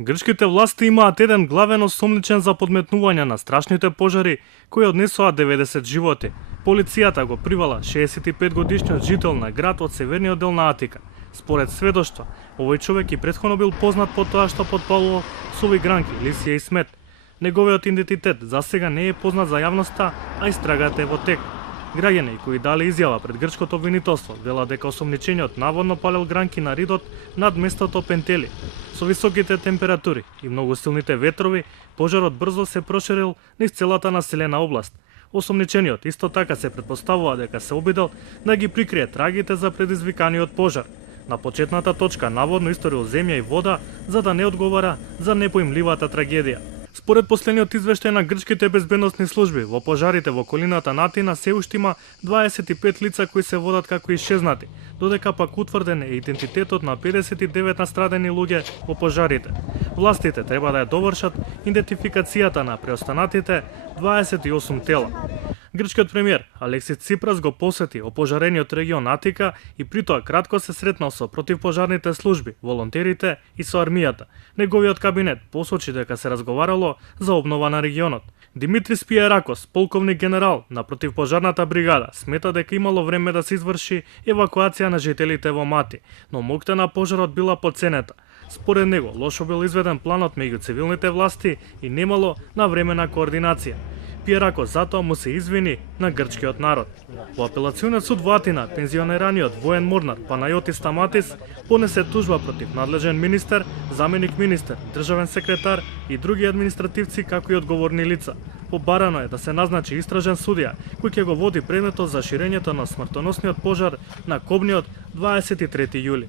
Грчките власти имаат еден главен осомничен за подметнување на страшните пожари кои однесоа 90 животи. Полицијата го привала 65-годишниот жител на град од северниот дел на Атика. Според сведоштва, овој човек и претходно бил познат по тоа што потпалувал сови гранки, лисија и смет. Неговиот идентитет засега не е познат за јавноста, а истрагата е во тек. Граѓани кои дали изјава пред грчкото обвинителство велат дека осомничениот наводно палел гранки на ридот над местото Пентели. Со високите температури и многу силните ветрови, пожарот брзо се проширил низ целата населена област. Осомничениот исто така се претпоставува дека се обидел да ги прикрие трагите за предизвиканиот пожар. На почетната точка наводно историл земја и вода за да не одговара за непоимливата трагедија. Според последниот извештај на грчките безбедносни служби, во пожарите во околината на Атина се уште има 25 лица кои се водат како исчезнати, додека пак утврден е идентитетот на 59 настрадени луѓе во пожарите. Властите треба да ја довршат идентификацијата на преостанатите 28 тела. Грчкиот премиер Алексис Ципрас го посети опожарениот регион Атика и при тоа кратко се сретнал со противпожарните служби, волонтерите и со армијата. Неговиот кабинет посочи дека се разговарало за обнова на регионот. Димитрис Пиеракос, полковник генерал на противпожарната бригада, смета дека имало време да се изврши евакуација на жителите во Мати, но моќта на пожарот била подценета. Според него, лошо бил изведен планот меѓу цивилните власти и немало навремена координација. Пиеракос затоа му се извини на грчкиот народ. Во апелациониот суд во Атина, пензионераниот воен морнар Панајотис Стаматис понесе тужба против надлежен министер, заменик министер, државен секретар и други административци како и одговорни лица. Побарано е да се назначи истражен судија кој ќе го води предметот за ширењето на смртоносниот пожар на Кобниот 23 јули.